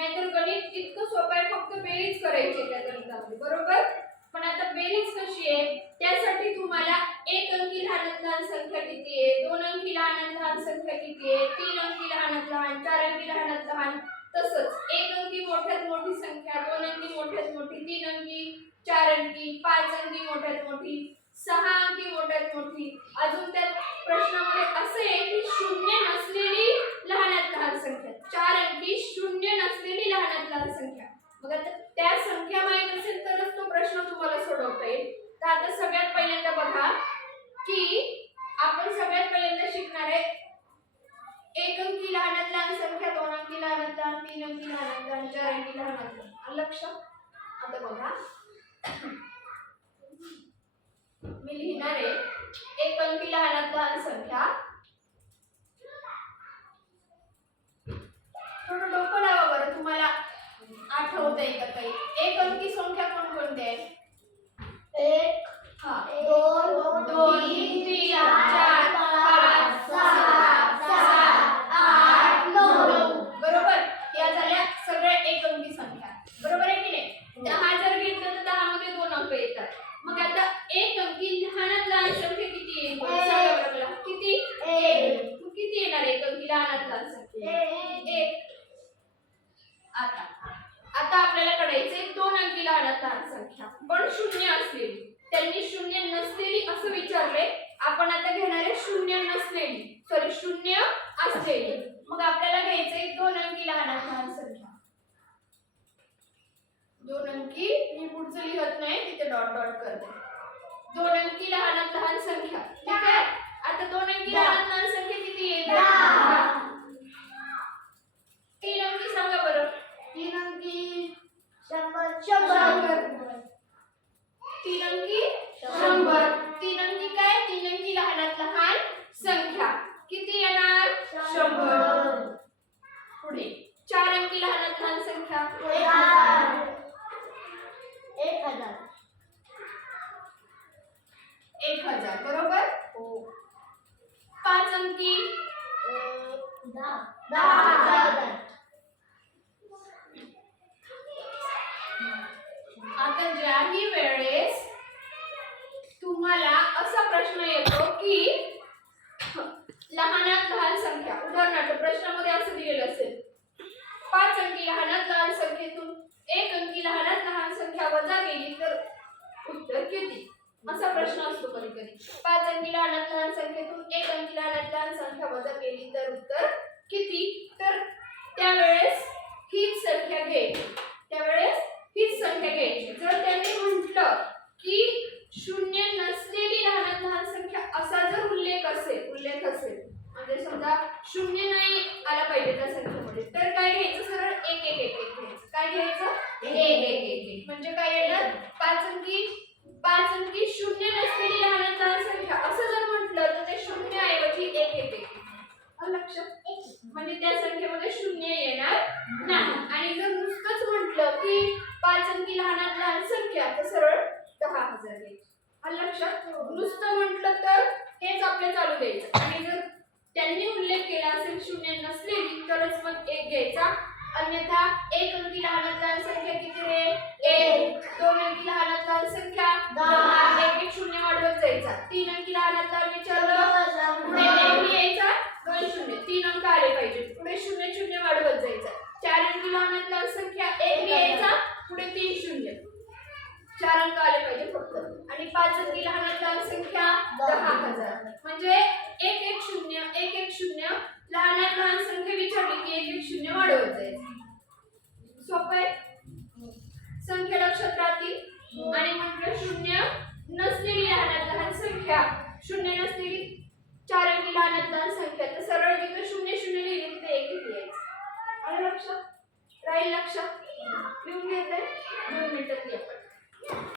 नाहीतर गणित इतकं सोपं आहे, फक्त बेरीज करायची त्या गणितामध्ये, बरोबर. पण आता बेरीज कशी आहे त्यासाठी तुम्हाला एक अंकी लहानात लहान संख्या किती आहे, दोन अंकी लहानात लहान संख्या किती आहे, तीन अंकी लहानात लहान, चार अंकी लहानात लहान, तसंच एक अंकी मोठ्यात मोठी संख्या, दोन अंकी मोठ्यात मोठी, तीन अंकी, चार अंकी, पाच अंकी मोठ्यात मोठी, सहा अंकी मोठ्यात मोठी. अजून त्या प्रश्नामध्ये असे आहे की शून्य नसलेली लहानात लहान संख्या, चार अंकी शून्य नसलेली लहानात लहान संख्या. मग आता त्या संख्या माहित असेल तरच तो प्रश्न तुम्हाला सोडवता येईल. तर आता सगळ्यात पहिल्यांदा बघा की आपण सगळ्यात पहिल्यांदा शिकणार आहे एक अंकी लहानात लहान संख्या, दोन अंकी लहानात लहान, तीन अंकी लहानात लहान, चार अंकी लहानात लहान. लक्षात. आता बघा मी लिहिणार आहे एक अंकी लहानात लहान संख्या. थोडं डोकं लावा बरं, तुम्हाला आठवतंय का काही. एक अंकी संख्या कोणकोणत्या आहेत? एक, दोन, तीन, चार, पाच, सहा, सात, आठ, नऊ. बरोबर. या झाल्या सगळ्या एक अंकी संख्या, बरोबर आहे की नाही. 10 जर घेतलं तर 10 मध्ये दोन अंक येतात. मग आता एक अंकी लहानात लहान संख्या किती येईल सांगा बरं मला. किती? एक. मग किती येणार एक अंकी लहानात लहान संख्या? एक. आता आपल्याला काढायचे दोन अंकी लहानात लहान संख्या पण शून्य असलेली. त्यांनी शून्य नसलेली असं विचारले, आपण आता घेणार आहे शून्य नसलेली, सॉरी शून्य असलेली. मग आपल्याला घ्यायचे दोन अंकी लहानात लहान संख्या. दोन अंकी मी पुढचं लिहत नाही, तिथे डॉट डॉट करते. दोन अंकी लहानात लहान संख्या, ठीक आहे. आता दोन अंकी लहानात लहान संख्या किती येईल? तीन अंकी सांगा बरं. तीन अंकी 100. तीन अंकी 100. तीन अंकी काय? तीन अंकी लहानात लहान संख्या किती येणार? 100. पुढे चार अंकी लहानात लहान संख्या 1000. बरोबर. पाच अंकी 10,000. आता ज्याही वेळेस तुम्हाला असा प्रश्न येतो की लहानात लहान संख्या, उदाहरणार्थ प्रश्नामध्ये असं दिलेलं असेल पाच अंकी लहानात लहान संख्येतून एक अंकी लहानात लहान संख्या वजा केली तर उत्तर किती, असा प्रश्न असतो कधी कधी. पाच अंकी लहानात लहान संख्येतून एक अंकी लहानात लहान संख्या वजा केली तर उत्तर किती. तर त्यावेळेस हीच संख्या घ्यायची, हीच संख्या घ्यायची. जर त्यांनी म्हटलं की शून्य नसलेली लहानात लहान संख्या असा जर उल्लेख असेल म्हणजे समजा शून्य नाही आला पाहिजे त्या संख्येमध्ये, तर काय घ्यायचं? सरळ एक एक एक एक घ्यायचं. काय घ्यायचं? एक एक एक एक. म्हणजे काय येणार? पाच अंकी शून्य नसलेली लहानात लहान संख्या असं जर म्हटलं तर ते शून्य ऐवजी एक एक एक. लक्षात. म्हणजे त्या संख्येमध्ये शून्य येणार नाही. आणि जर नुसतंच म्हटलं की पाच अंकी लहानात लहान संख्या तर सरळ 10,000 घ्यायची. लक्षात. नुसतं म्हटलं तर हेच आपल्या चालू द्यायचं. आणि जर त्यांनी उल्लेख केला असेल शून्य नसलेली तरच मग एक घ्यायचा. अन्यथा एक अंकी लहानात लहान संख्या किती रे? एक. दोन अंकी लहानात लहान संख्या 10. एक एक शून्य वाढवत जायचा. तीन अंकी लहानात लहान विचारलं पुढे एक यायचा, दोन शून्य, तीन अंक आले पाहिजे, पुढे शून्य शून्य वाढवत जायचा. चार अंकी लहानात लहान संख्या एक यायचा, पुढे तीन शून्य, चार अंक आले पाहिजे फक्त. आणि पाच अंकी लहानात लहान संख्या 10,000. म्हणजे एक एक शून्य लहानात लहान संख्या विचारली की एक एक शून्य वाढवत जायचं.